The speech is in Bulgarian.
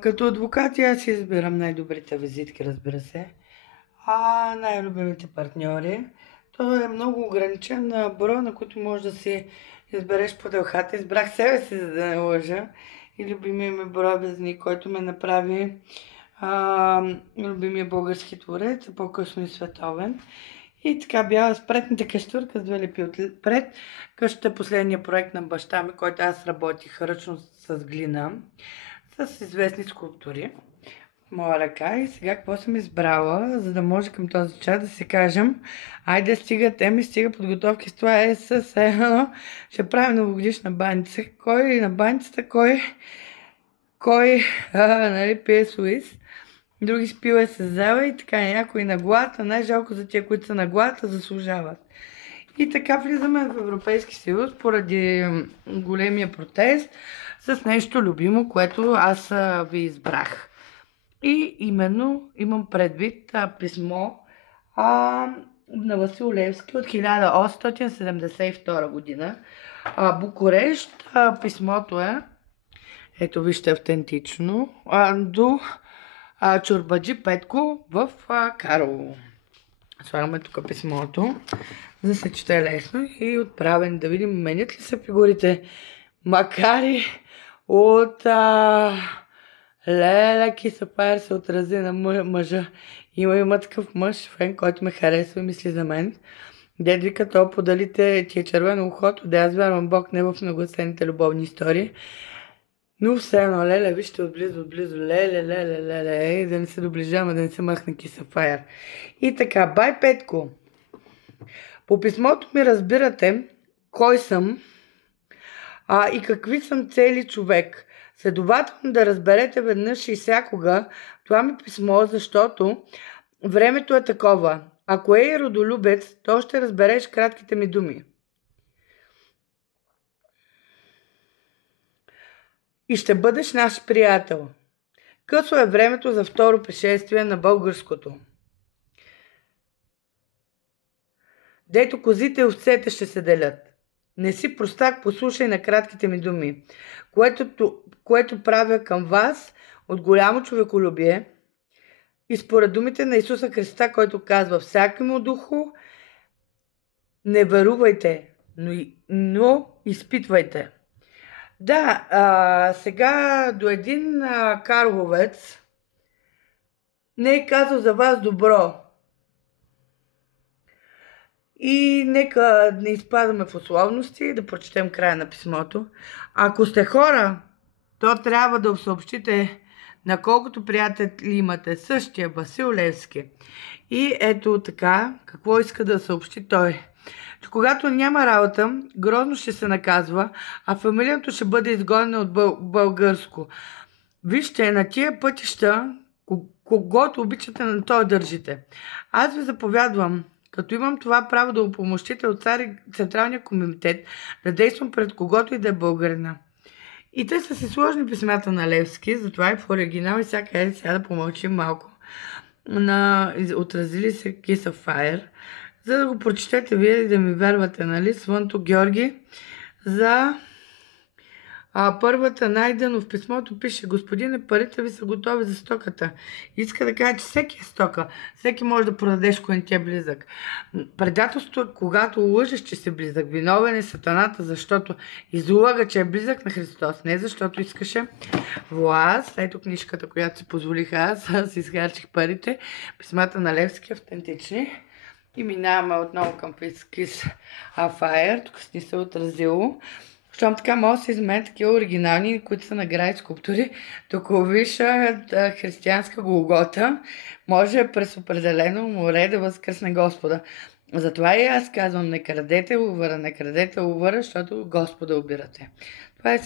Като адвокат аз избирам най-добрите визитки, разбира се. Най-любимите партньори. То е много ограничен броя, на които можеш да си избереш по дълхата. Избрах себе си, за да не лъжа. И любимия ми брой който ме направи любимия български творец, а по-късно и световен. И така бяла спретната каштурка с две лепи отпред. Къщата е последния проект на баща ми, който аз работих ръчно с глина, с известни скулптури в моя ръка. И сега какво съм избрала, за да може към този час да си кажем: айде стига теми, стига подготовки с това едно. Ще правим новогодишна баница. Кой на баницата, кой пие Суис, други спива се зела и така, някои на глата. Най-жалко за тия, които са на глата, заслужават. И така влизаме в Европейски съюз поради големия протест с нещо любимо, което аз ви избрах. И именно имам предвид писмо на Васил Левски от 1872 година. Букурещ. Писмото е, ето вижте, автентично, до Чорбаджи Петко в Карлово. Слагаме тук писмото, за да се чете лесно и отправен. Да видим, менят ли се фигурите. Макар и от Леля Кисапайер се отрази на мъжа. Има такъв мъж, фен, който ме харесва и мисли за мен. Дед вика, то подалите ти е червено ухото, да аз вярвам Бог не в многоценните любовни истории. Но все едно, леле, вижте отблизо, леле, да не се доближаваме, да не се махне Кисапайер. И така, бай Петко. По писмото ми разбирате кой съм и какви съм цели човек. Следователно да разберете веднъж и всякога това ми писмо, защото времето е такова. Ако е родолюбец, то ще разбереш кратките ми думи. И ще бъдеш наш приятел. Късо е времето за второ пришествие на българското. Дето козите и овцете ще се делят. Не си простак, послушай на кратките ми думи, което правя към вас от голямо човеколюбие и според думите на Исуса Христа, който казва: всяки му духо не верувайте, но изпитвайте. Да, сега до един карловец не е казал за вас добро. И нека не изпадаме в условности, да прочетем края на писмото. Ако сте хора, то трябва да съобщите на колкото приятели имате същия Васил Левски. И ето така, какво иска да съобщи той. Че когато няма работа, грозно ще се наказва, а фамилията ще бъде изгонена от българско. Вижте, на тия пътища, когото обичате, на това държите. Аз ви заповядвам, като имам това право да упомощите от Централния комитет, да действам пред когото и да е българина. И те са си сложни писмата на Левски, затова и в оригинал и сега да помълчим малко. Отразили се Кисапайер, за да го прочетете вие и да ми вярвате, нали? Свънто Георги за първата найдено в писмото пише: господине, парите ви са готови за стоката. Иска да каже, че всеки е стока. Всеки може да продадеш, кой не ти е близък. Предателство е, когато лъжеш, че си близък. Виновен е сатаната, защото излъга, че е близък на Христос. Не защото искаше власт. Ето книжката, която си позволих аз изхарчих парите. Писмата на Левски, автентични. И минаваме отново към Кисапайер. Тук си се отразило. Щом така може да се изменят такива оригинални, които са награди скулптури. Тук виша християнска Голгота. Може през определено море да възкръсне Господа. Затова и аз казвам: не крадете лувъра, защото Господа обирате. Това е